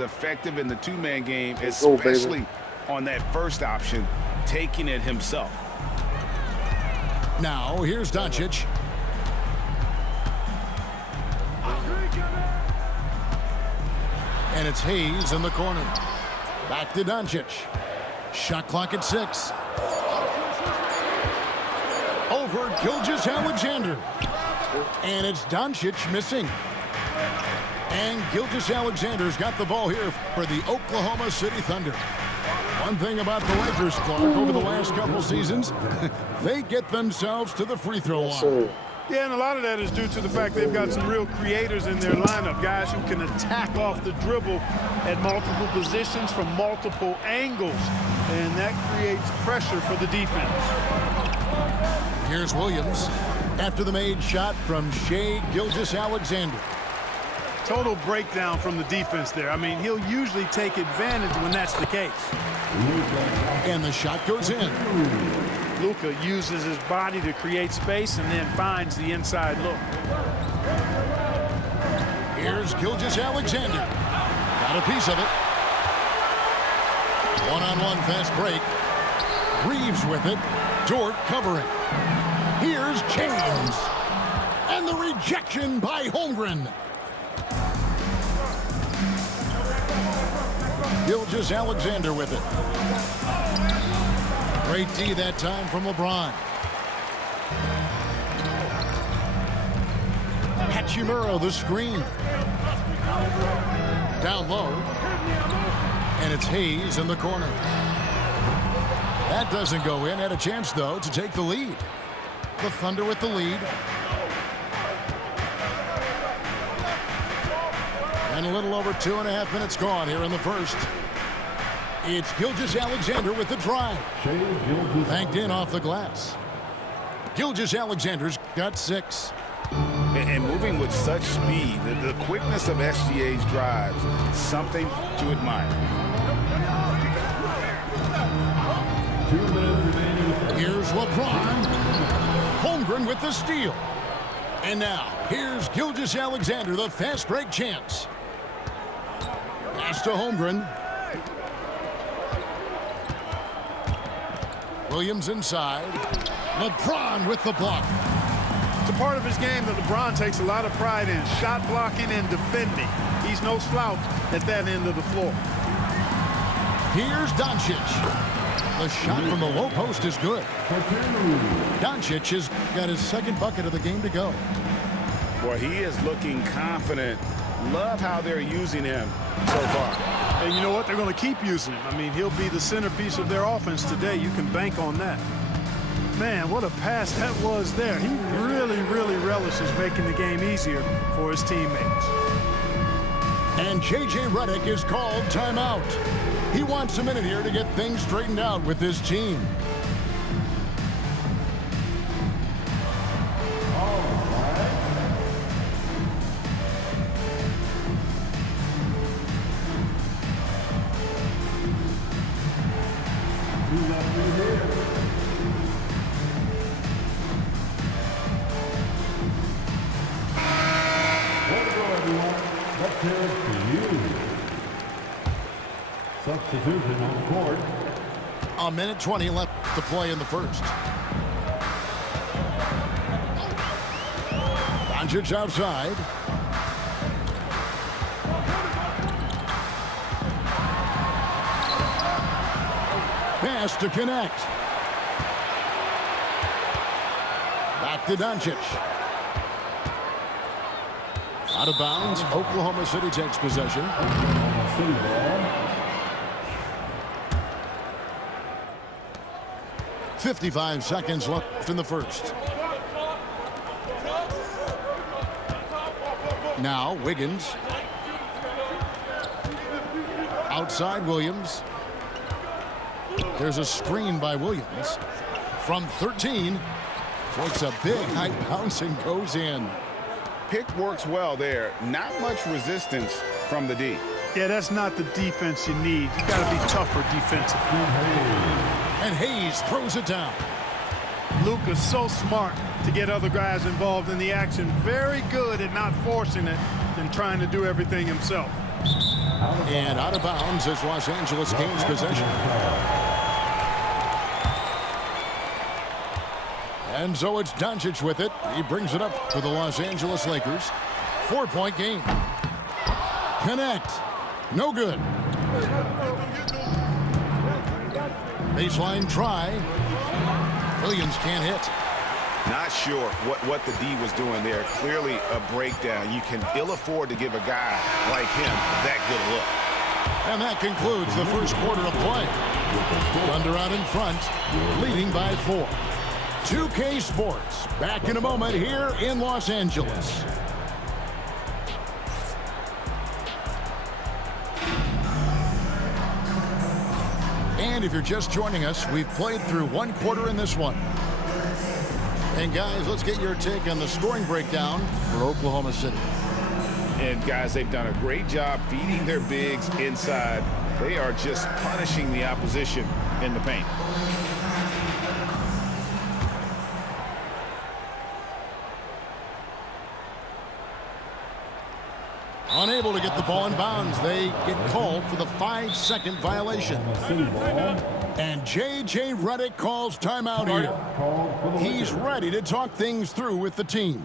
effective in the two-man game, especially on that first option, taking it himself. Now, here's Doncic. And it's Hayes in the corner. Back to Doncic. Shot clock at 6. Over Gilgeous-Alexander. And it's Doncic missing. And Gilgeous-Alexander's got the ball here for the Oklahoma City Thunder. One thing about the Lakers, Clark, over the last couple seasons, they get themselves to the free throw line. Yeah, and a lot of that is due to the fact they've got some real creators in their lineup, guys who can attack off the dribble at multiple positions from multiple angles, and that creates pressure for the defense. Here's Williams after the made shot from Shai Gilgeous-Alexander. Total breakdown from the defense there. I mean, he'll usually take advantage when that's the case. And the shot goes in. Luka uses his body to create space and then finds the inside look. Here's Gilgeous-Alexander. Got a piece of it. One-on-one fast break. Reeves with it. Dort covering. Here's James. And the rejection by Holmgren. Gilgeous-Alexander with it. Great D that time from LeBron. Hachimura the screen. Down low. And it's Hayes in the corner. That doesn't go in. Had a chance, though, to take the lead. The Thunder with the lead. And a little over 2.5 minutes gone here in the first. It's Gilgeous-Alexander with the drive. Banked in off the glass. Gilgeous-Alexander's got 6. And moving with such speed, the quickness of SGA's drives, something to admire. Here's LeBron. Holmgren with the steal. And now, here's Gilgeous-Alexander, the fast break chance. Pass to Holmgren. Williams inside. LeBron with the block. It's a part of his game that LeBron takes a lot of pride in, shot blocking and defending. He's no slouch at that end of the floor. Here's Doncic. The shot from the low post is good. Doncic has got his second bucket of the game to go. Boy, he is looking confident. Love how they're using him so far. And you know what? They're going to keep using him. I mean, he'll be the centerpiece of their offense today. You can bank on that. Man, what a pass that was there. He really, really relishes making the game easier for his teammates. And J.J. Redick is called timeout. He wants a minute here to get things straightened out with his team. Substitution on court. A minute 20 left to play in the first. Doncic outside. Pass to connect. Back to Doncic. Out of bounds. Oklahoma City takes possession. City ball. 55 seconds left in the first. Now Wiggins. Outside Williams. There's a screen by Williams. From 13. Takes a big high bounce and goes in. Pick works well there. Not much resistance from the D. Yeah, that's not the defense you need. You got to be tougher defensively. And Hayes throws it down. Luka's so smart to get other guys involved in the action. Very good at not forcing it and trying to do everything himself. And out of bounds as Los Angeles gains possession. And so it's Doncic with it. He brings it up for the Los Angeles Lakers. 4-point game. Connect. No good. Baseline try. Williams can't hit. Not sure what the D was doing there. Clearly a breakdown. You can ill afford to give a guy like him that good a look. And that concludes the first quarter of play. Thunder out in front, leading by 4. 2K Sports, back in a moment here in Los Angeles. And if you're just joining us, we've played through one quarter in this one. And guys, let's get your take on the scoring breakdown for Oklahoma City. And guys, they've done a great job feeding their bigs inside. They are just punishing the opposition in the paint. Unable to get the ball in bounds. They get called for the 5-second violation. And J.J. Redick calls timeout here. He's ready to talk things through with the team.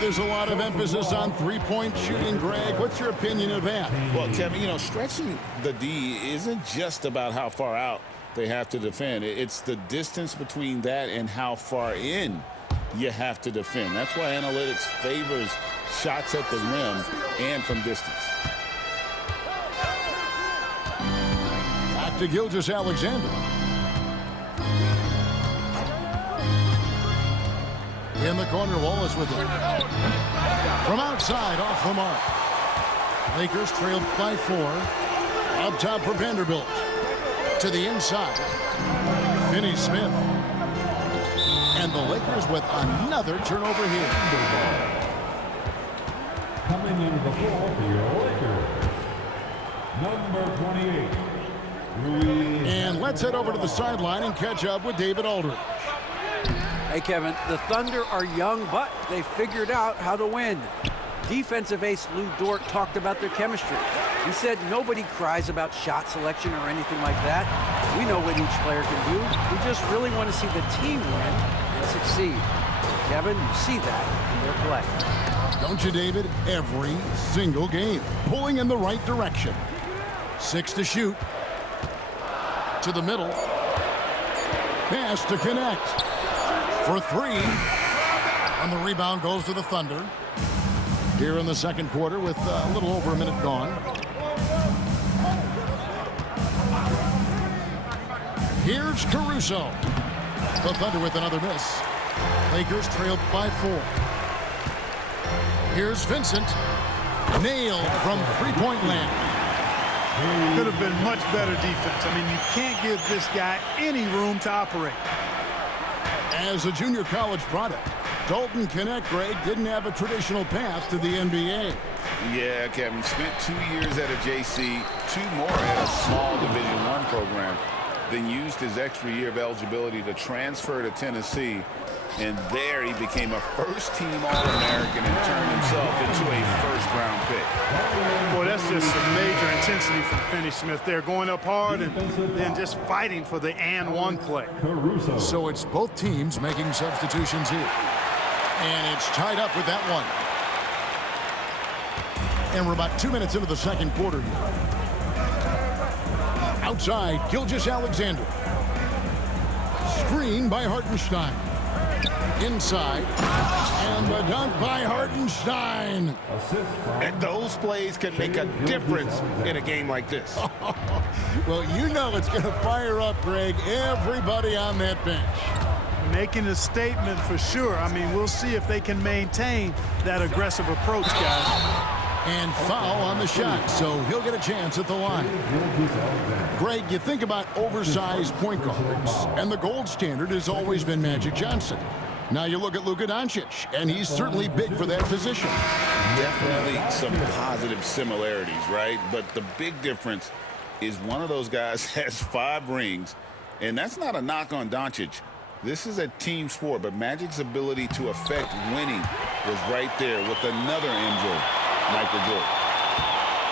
There's a lot of emphasis on three-point shooting, Greg. What's your opinion of that? Well, Kevin, you know, stretching the D isn't just about how far out they have to defend. It's the distance between that and how far in you have to defend. That's why analytics favors shots at the rim and from distance. Back to Gilgeous-Alexander. In the corner, Wallace with it. From outside, off the mark. Lakers trailed by 4. Up top for Vanderbilt. To the inside. Finney-Smith. And the Lakers with another turnover here. Coming into the floor for your Lakers, number 28, Rui. And let's head over to the sideline and catch up with David Aldridge. Hey, Kevin, the Thunder are young, but they figured out how to win. Defensive ace Lou Dort talked about their chemistry. He said nobody cries about shot selection or anything like that. We know what each player can do. We just really want to see the team win and succeed. Kevin, you see that in their play. Don't you, David? Every single game. Pulling in the right direction. 6 to shoot. To the middle. Pass to connect. For 3. And the rebound goes to the Thunder. Here in the second quarter with a little over a minute gone. Here's Caruso. The Thunder with another miss. Lakers trailed by 4. Here's Vincent. Nailed from three-point land. Could have been much better defense. I mean, you can't give this guy any room to operate. As a junior college product, Dalton Knecht, Greg, didn't have a traditional path to the NBA. Yeah, Kevin, spent 2 years at a JC, 2 more at a small Division I program, then used his extra year of eligibility to transfer to Tennessee, and there he became a first-team All-American and turned himself into a first-round pick. Boy, that's just some major intensity from Finney-Smith there, going up hard and then just fighting for the and one play. Caruso. So it's both teams making substitutions here. And it's tied up with that one. And we're about 2 minutes into the second quarter here. Outside, Gilgeous-Alexander. Screen by Hartenstein. Inside. And the dunk by Hartenstein. And those plays can make a difference in a game like this. Well, you know it's going to fire up, Greg, everybody on that bench. Making a statement for sure. I mean, we'll see if they can maintain that aggressive approach, guys. And foul on the shot, so he'll get a chance at the line. Greg, you think about oversized point guards, and the gold standard has always been Magic Johnson. Now you look at Luka Doncic, and he's certainly big for that position. Definitely some positive similarities, right? But the big difference is one of those guys has 5 rings, and that's not a knock on Doncic. This is a team sport, but Magic's ability to affect winning was right there with another MJ, Michael Jordan.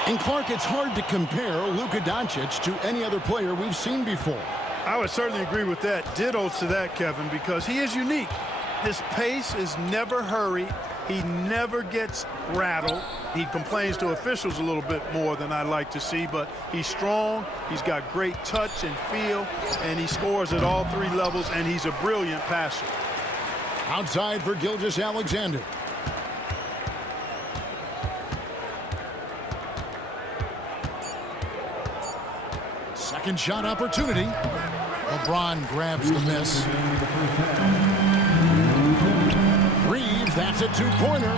And Clark, it's hard to compare Luka Doncic to any other player we've seen before. I would certainly agree with that. Ditto to that, Kevin, because he is unique. His pace is never hurried. He never gets rattled. He complains to officials a little bit more than I like to see, but he's strong. He's got great touch and feel, and he scores at all 3 levels, and he's a brilliant passer. Outside for Gilgeous-Alexander. Second shot opportunity. LeBron grabs the miss. Reeves, that's a 2-pointer.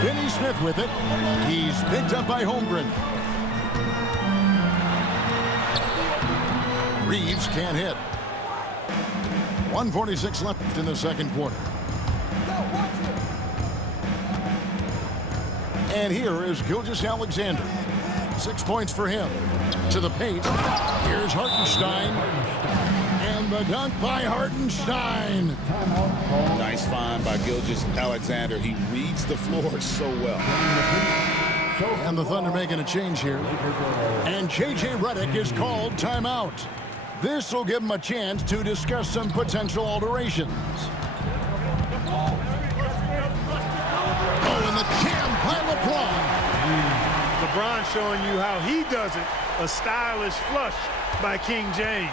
Finney Smith with it. He's picked up by Holmgren. Reeves can't hit. 1:46 left in the second quarter. And here is Gilgeous-Alexander. 6 points for him. To the paint. Here's Hartenstein. And the dunk by Hartenstein. Nice find by Gilgeous-Alexander. He reads the floor so well. And the Thunder making a change here. And J.J. Redick is called timeout. This will give him a chance to discuss some potential alterations. Oh, and the jam by LeBron. LeBron showing you how he does it. A stylish flush by King James.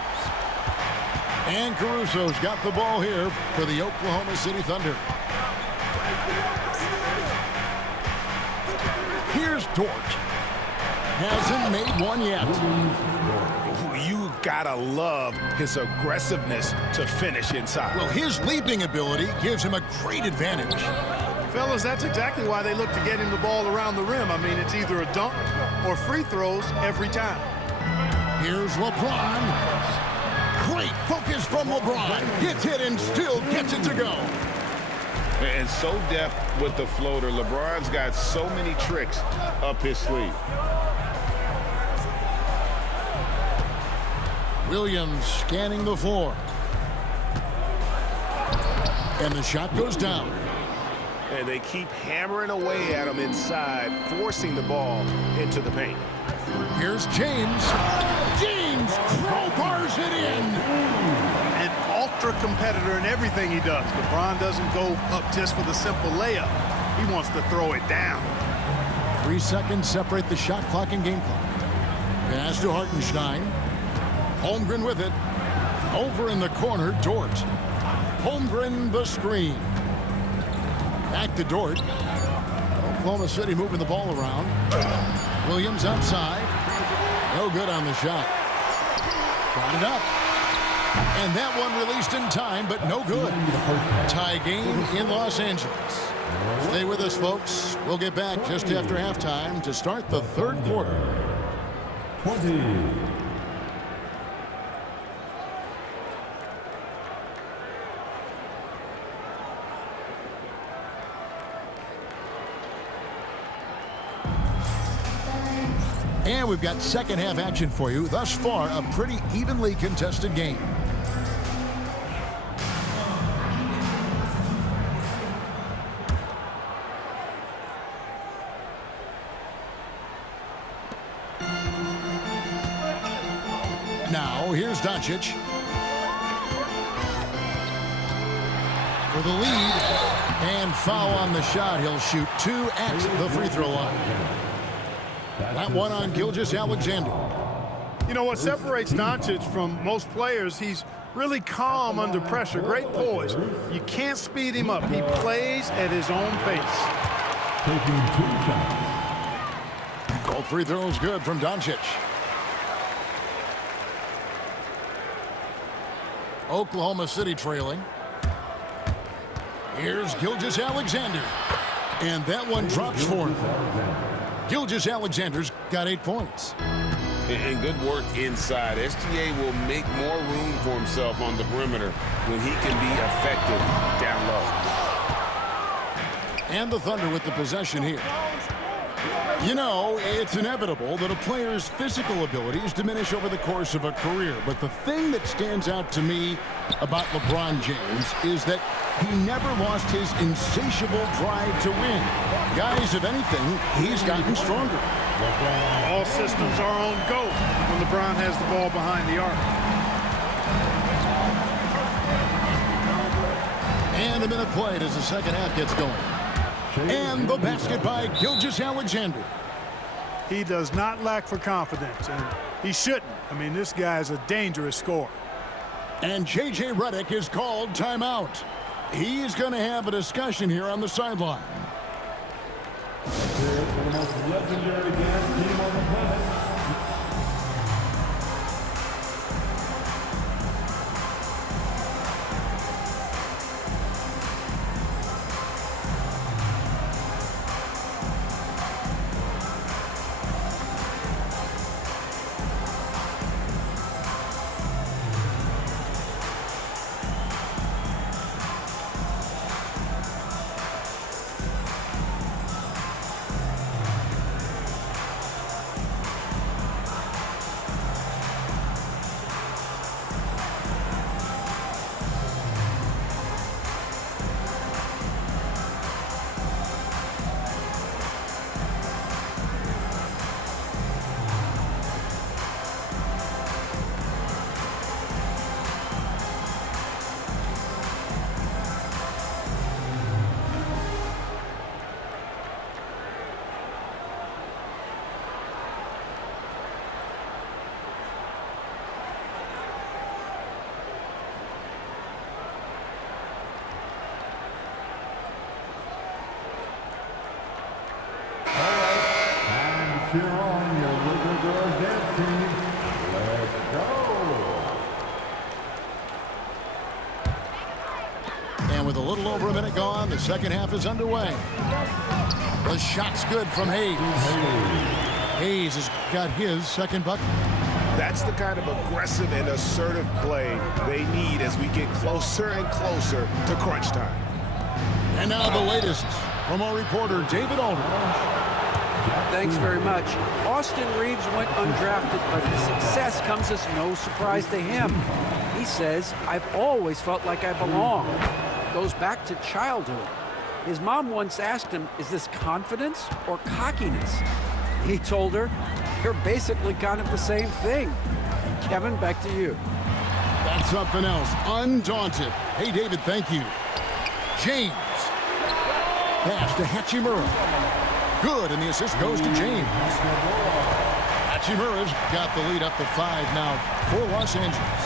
And Caruso's got the ball here for the Oklahoma City Thunder. Here's Dort. Hasn't made one yet. You gotta love his aggressiveness to finish inside. Well, his leaping ability gives him a great advantage. Fellas, that's exactly why they look to get him the ball around the rim. I mean, it's either a dunk or free throws every time. Here's LeBron. Great focus from LeBron. Gets hit and still gets it to go. And so deft with the floater. LeBron's got so many tricks up his sleeve. Williams scanning the floor. And the shot goes down. And they keep hammering away at him inside, forcing the ball into the paint. Here's James. James crowbars it in. An ultra competitor in everything he does. LeBron doesn't go up just for the simple layup. He wants to throw it down. 3 seconds separate the shot clock and game clock. Pass to Hartenstein. Holmgren with it. Over in the corner, Dort. Holmgren the screen. Back to Dort. Oklahoma City moving the ball around. Williams outside. No good on the shot. Got it up. And that one released in time, but no good. Tie game in Los Angeles. Stay with us, folks. We'll get back just after halftime to start the third quarter. 20. And we've got second half action for you. Thus far, a pretty evenly contested game. Now, here's Doncic. For the lead. And foul on the shot. He'll shoot 2 at the free throw line. That one on Gilgeous-Alexander. You know what separates Doncic from most players, he's really calm under pressure. Great poise. You can't speed him up. He plays at his own pace. Taking 2 shots. All free throws good from Doncic. Oklahoma City trailing. Here's Gilgeous-Alexander. And that one drops for him. Gilgeous-Alexander's got 8 points. And good work inside. SGA will make more room for himself on the perimeter when he can be effective down low. And the Thunder with the possession here. You know, it's inevitable that a player's physical abilities diminish over the course of a career. But the thing that stands out to me about LeBron James is that he never lost his insatiable drive to win. Guys, if anything, he's gotten stronger. All systems are on go when LeBron has the ball behind the arc. And a minute played as the second half gets going. And the basket by Gilgeous-Alexander. He does not lack for confidence, and he shouldn't. I mean, this guy's a dangerous scorer. And J.J. Redick is called timeout. He's going to have a discussion here on the sideline. Here's the most legendary dance team on the planet. Cheer on your Liquor Girls dance team. Let's go. And with a little over a minute gone, the second half is underway. The shot's good from Hayes. Hayes has got his second bucket. That's the kind of aggressive and assertive play they need as we get closer and closer to crunch time. And now the latest from our reporter, David Aldridge. Thanks very much. Austin Reeves went undrafted, but his success comes as no surprise to him. He says, "I've always felt like I belong." Goes back to childhood. His mom once asked him, "Is this confidence or cockiness?" He told her, "You're basically kind of the same thing." Kevin, back to you. That's something else. Undaunted. Hey, David, thank you. James. Pass to Hachimura. Good, and the assist goes to James. Hachimura's got the lead up to 5 now for Los Angeles.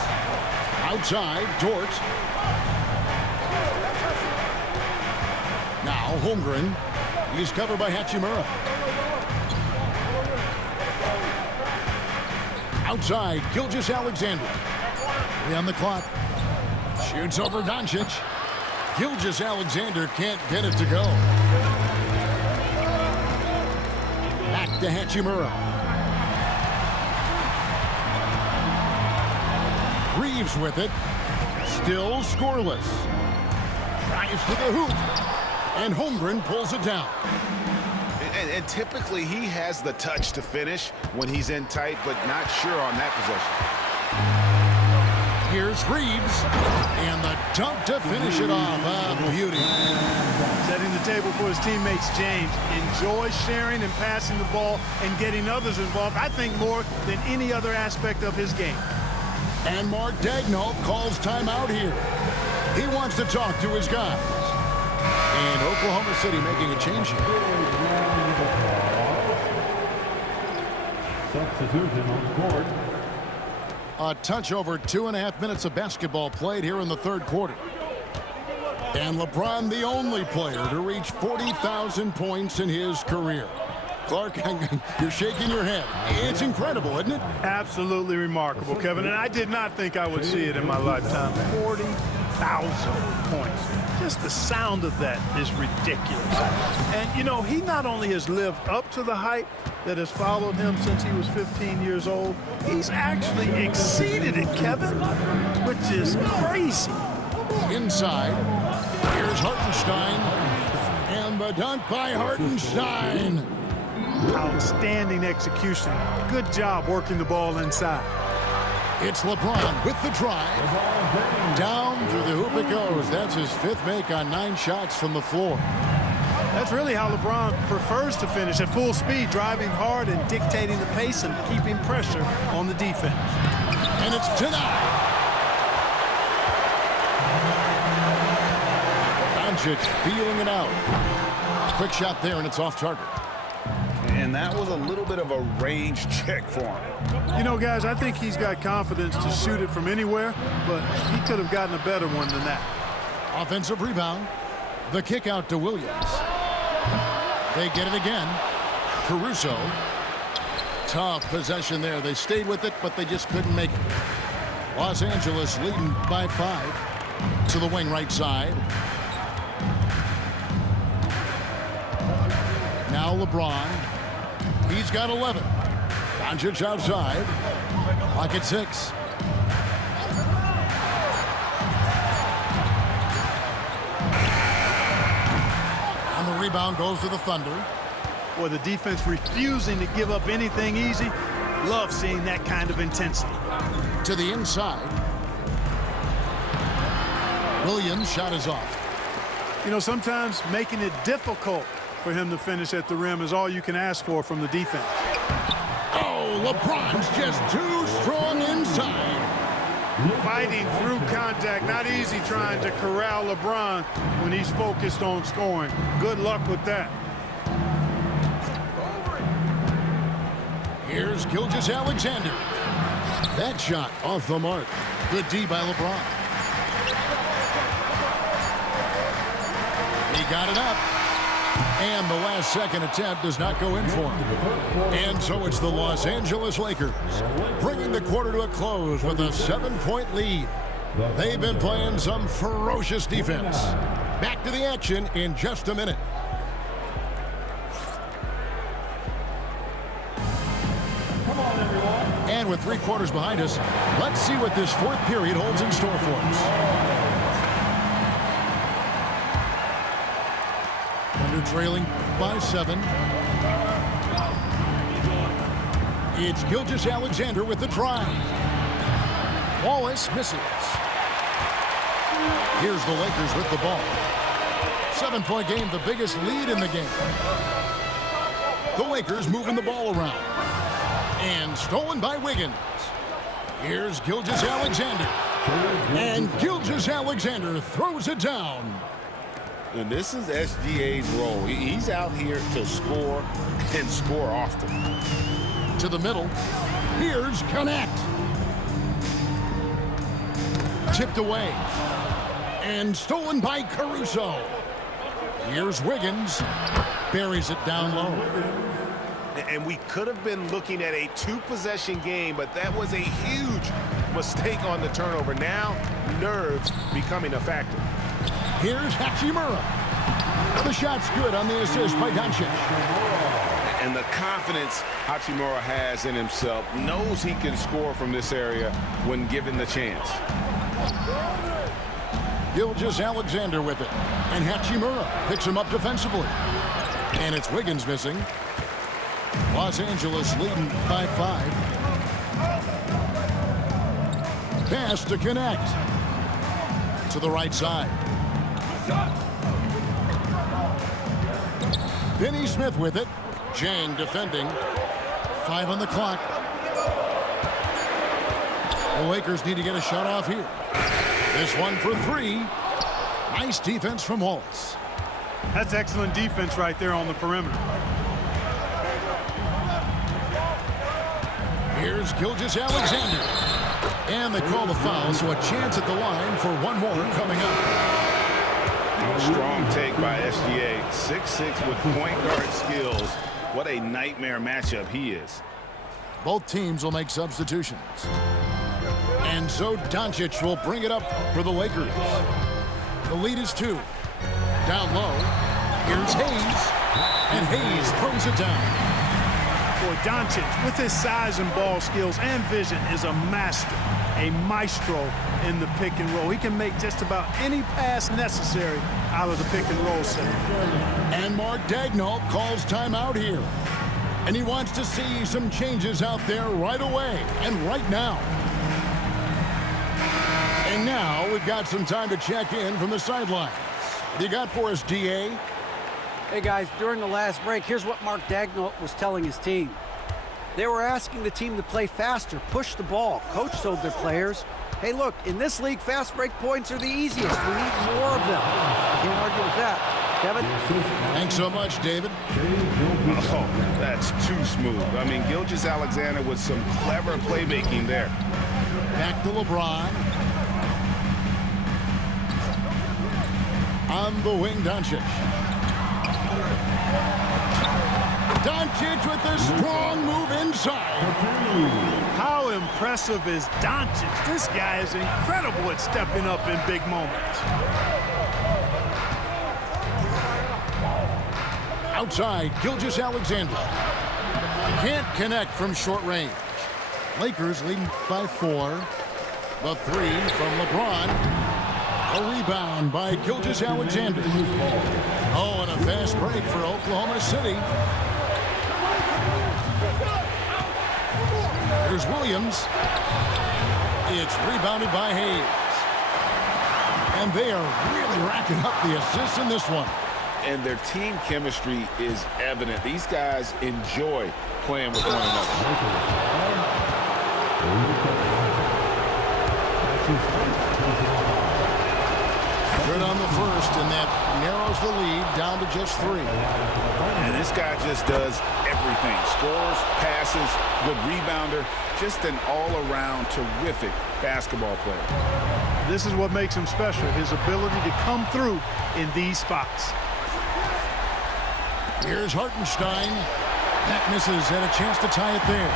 Outside, Dort. Now Holmgren. He's covered by Hachimura. Outside, Gilgeous-Alexander. 3 on the clock. Shoots over Doncic. Gilgeous-Alexander can't get it to go. Back to Hachimura. Reeves with it. Still scoreless. Drives to the hoop. And Holmgren pulls it down. And typically he has the touch to finish when he's in tight, but not sure on that possession. Here's Reeves. And the dunk to finish it off. A beauty. Setting the table for his teammates, James. Enjoys sharing and passing the ball and getting others involved, I think, more than any other aspect of his game. And Mark Daigneault calls timeout here. He wants to talk to his guys. And Oklahoma City making a change here. Substitution on the court. A touch over 2.5 minutes of basketball played here in the third quarter. And LeBron, the only player to reach 40,000 points in his career. Clark, you're shaking your head. It's incredible, isn't it? Absolutely remarkable, Kevin. And I did not think I would see it in my lifetime. 40,000 points. Just the sound of that is ridiculous. And, you know, he not only has lived up to the hype that has followed him since he was 15 years old, he's actually exceeded it, Kevin, which is crazy. Inside, here's Hartenstein. And the dunk by Hartenstein. Outstanding execution. Good job working the ball inside. It's LeBron with the drive. Down through the hoop it goes. That's his 5th make on 9 shots from the floor. That's really how LeBron prefers to finish, at full speed, driving hard and dictating the pace and keeping pressure on the defense. And it's denied. Doncic feeling it out. Quick shot there, and it's off target. And that was a little bit of a range check for him. You know, guys, I think he's got confidence to shoot it from anywhere, but he could have gotten a better one than that. Offensive rebound. The kick out to Williams. They get it again. Caruso. Tough possession there. They stayed with it, but they just couldn't make it. Los Angeles leading by 5 to the wing right side. Now LeBron. He's got 11. Doncic outside. Clock at 6. And the rebound goes to the Thunder. Boy, the defense refusing to give up anything easy. Love seeing that kind of intensity. To the inside. Williams' shot is off. You know, sometimes making it difficult for him to finish at the rim is all you can ask for from the defense. Oh, LeBron's just too strong inside. Fighting through contact. Not easy trying to corral LeBron when he's focused on scoring. Good luck with that. Here's Gilgeous-Alexander. That shot off the mark. Good D by LeBron. He got it up. And the last second attempt does not go in for him. And so it's the Los Angeles Lakers bringing the quarter to a close with a 7-point lead. They've been playing some ferocious defense. Back to the action in just a minute. And with 3 quarters behind us, let's see what this 4th period holds in store for us. Thunder trailing by 7. It's Gilgeous-Alexander with the drive. Wallace misses. Here's the Lakers with the ball. 7-point game, the biggest lead in the game. The Lakers moving the ball around. And stolen by Wiggins. Here's Gilgeous-Alexander. And Gilgeous-Alexander throws it down. And this is SGA's role. He's out here to score and score often. To the middle. Here's Connect. Tipped away. And stolen by Caruso. Here's Wiggins. Buries it down low. And we could have been looking at a 2-possession game, but that was a huge mistake on the turnover. Now, nerves becoming a factor. Here's Hachimura. The shot's good on the assist by Doncic. And the confidence Hachimura has in himself, knows he can score from this area when given the chance. Gilgeous-Alexander with it. And Hachimura picks him up defensively. And it's Wiggins missing. Los Angeles leading by 5. Pass to Connect. To the right side. Finney Smith with it. Jang defending. 5 on the clock. The Lakers need to get a shot off here. This one for 3. Nice defense from Wallace. That's excellent defense right there on the perimeter. Here's Gilgeous-Alexander. And they call the foul, so a chance at the line for one more coming up. Strong take by SGA. 6'6" with point guard skills. What a nightmare matchup he is. Both teams will make substitutions. And so Doncic will bring it up for the Lakers. The lead is 2. Down low. Here's Hayes. And Hayes throws it down. Boy, Doncic, with his size and ball skills and vision, is a master, a maestro in the pick and roll. He can make just about any pass necessary out of the pick and roll set. And Mark Daigneault calls timeout here. And he wants to see some changes out there right away and right now. And now we've got some time to check in from the sidelines. What do you got for us, DA? Hey guys, during the last break, here's what Mark Daigneault was telling his team. They were asking the team to play faster, push the ball. Coach told their players, hey look, in this league, fast break points are the easiest. We need more of them. Can't argue with that. Kevin? Thanks so much, David. Oh, that's too smooth. I mean, Gilgeous-Alexander with some clever playmaking there. Back to LeBron. On the wing, Doncic. Doncic with a strong move inside. How impressive is Doncic? This guy is incredible at stepping up in big moments. Outside, Gilgeous-Alexander. Can't connect from short range. Lakers leading by 4. The 3 from LeBron. A rebound by Gilgeous-Alexander. Oh, and a fast break for Oklahoma City. Here's Williams. It's rebounded by Hayes. And they are really racking up the assists in this one. And their team chemistry is evident. These guys enjoy playing with one another. Good on the first, and that narrows the lead down to just 3. And this guy just does everything. Scores, passes, good rebounder. Just an all-around terrific basketball player. This is what makes him special, his ability to come through in these spots. Here's Hartenstein. That misses, and a chance to tie it there.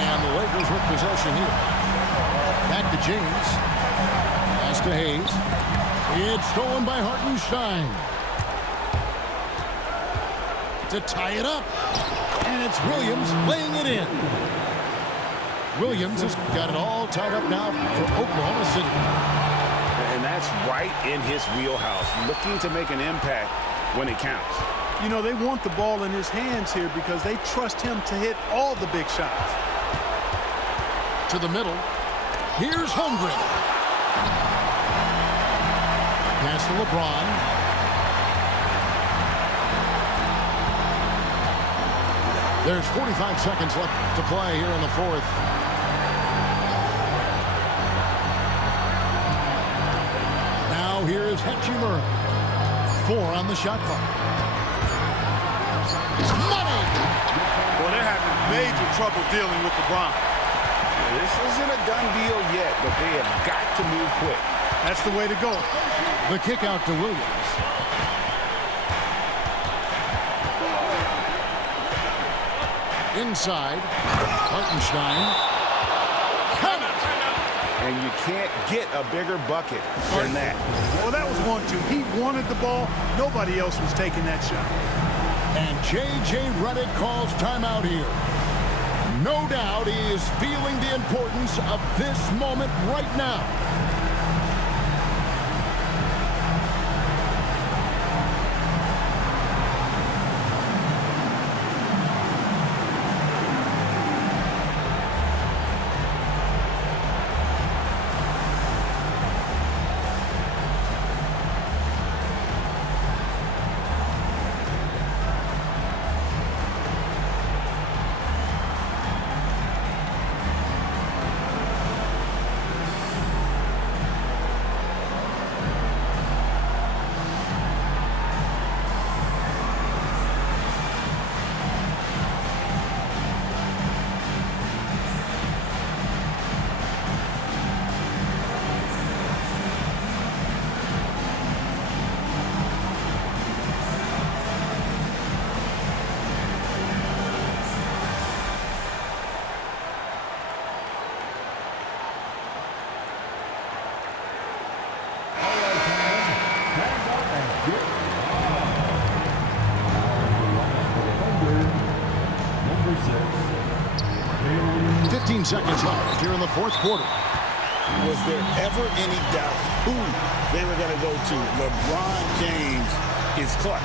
And the Lakers with possession here. Back to James. Pass to Hayes. It's stolen by Hartenstein. To tie it up. And it's Williams laying it in. Williams has got it all tied up now for Oklahoma City. And that's right in his wheelhouse, looking to make an impact when it counts. You know, they want the ball in his hands here because they trust him to hit all the big shots. To the middle. Here's Holmgren. Pass to LeBron. There's 45 seconds left to play here in the 4th. Now here is Hachimura. 4 on the shot clock. Money! Well, they're having major trouble dealing with LeBron. This isn't a done deal yet, but they have got to move quick. That's the way to go. The kick out to Williams. Inside, Hartenstein. Count it! And you can't get a bigger bucket than that. Well, that was 1-2. He wanted the ball. Nobody else was taking that shot. And J.J. Redick calls timeout here. No doubt he is feeling the importance of this moment right now. 15 seconds left here in the fourth quarter. Was there ever any doubt who they were going to go to? LeBron James is clutch.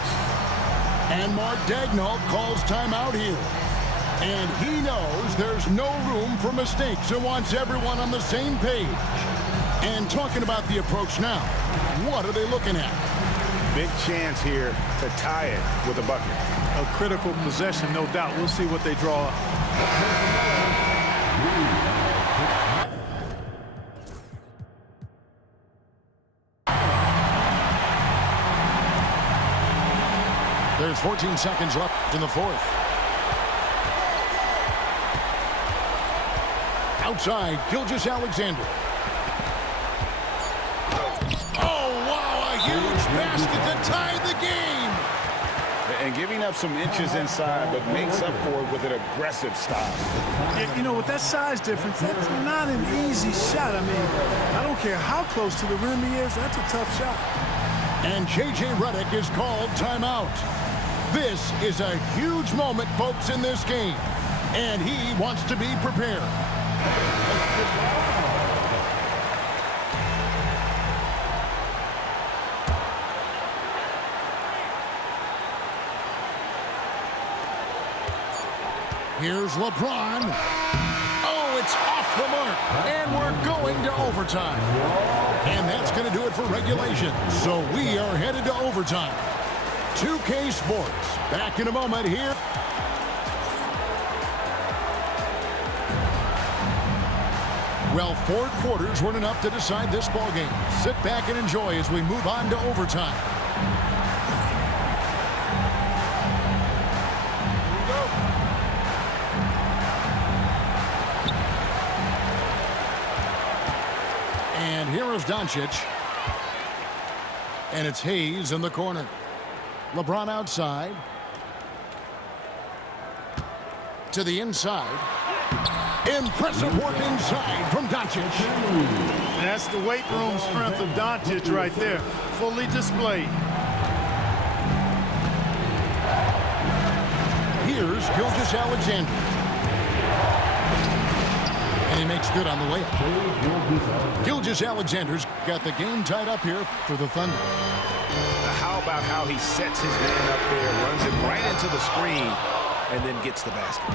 And Mark Daigneault calls timeout here. And he knows there's no room for mistakes and wants everyone on the same page. And talking about the approach now, what are they looking at? Big chance here to tie it with a bucket. A critical possession, no doubt. We'll see what they draw up. There's 14 seconds left in the fourth. Outside, Gilgeous-Alexander. Oh, wow, a huge basket to tie the game. And giving up some inches inside, but makes up for it with an aggressive style. You know, with that size difference, that's not an easy shot. I mean, I don't care how close to the rim he is, that's a tough shot. And J.J. Redick is called timeout. This is a huge moment, folks, in this game. And he wants to be prepared. Here's LeBron. Oh, it's off the mark. And we're going to overtime. And that's going to do it for regulation. So we are headed to overtime. 2K Sports. Back in a moment here. Well, 4 quarters weren't enough to decide this ballgame. Sit back and enjoy as we move on to overtime. And here is Doncic. And it's Hayes in the corner. LeBron outside. To the inside. Impressive work inside from Doncic. That's the weight room strength of Doncic right there. Fully displayed. Here's Gilgeous-Alexander. And he makes good on the layup. Gilgeous-Alexander's got the game tied up here for the Thunder. How about how he sets his man up there, runs it right into the screen, and then gets the basket.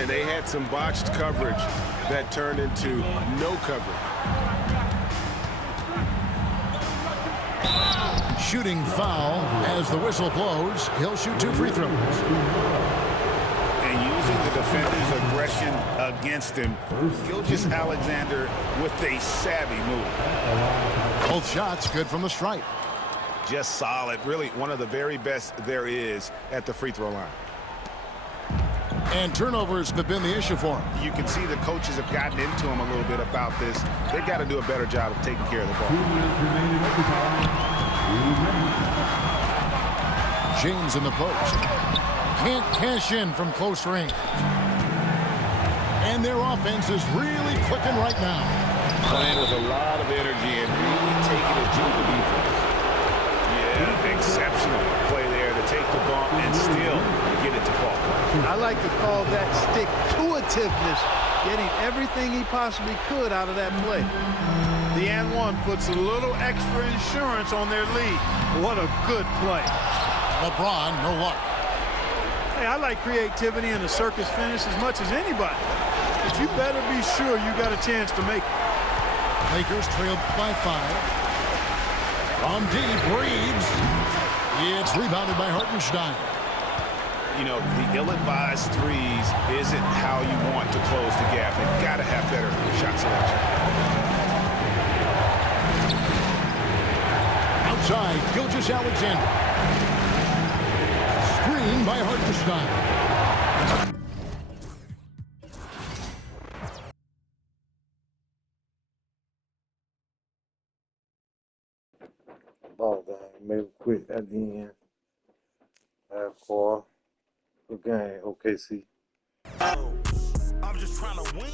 And they had some botched coverage that turned into no coverage. Shooting foul as the whistle blows. He'll shoot 2 free throws. And using the defender's aggression against him, Gilgeous-Alexander with a savvy move. Both shots good from the stripe. Just solid. Really one of the very best there is at the free throw line. And turnovers have been the issue for him. You can see the coaches have gotten into him a little bit about this. They've got to do a better job of taking care of the ball. James in the post. Can't cash in from close range. And their offense is really clicking right now. Playing with a lot of energy and really taking it to the defense. Yeah, exceptional play there to take the bump and still get it to fall. I like to call that stick-to-itiveness, getting everything he possibly could out of that play. The and one puts a little extra insurance on their lead. What a good play. LeBron, no luck. Hey, I like creativity in a circus finish as much as anybody. But you better be sure you got a chance to make it. Lakers trail by 5. From deep, Reeves. It's rebounded by Hartenstein. You know, the ill-advised threes isn't how you want to close the gap. They've got to have better shot selection. Outside, Gilgeous-Alexander. Screen by Hartenstein. Ball game, maybe quit at the end. Last quarter. Good game, OKC. I'm just trying to win.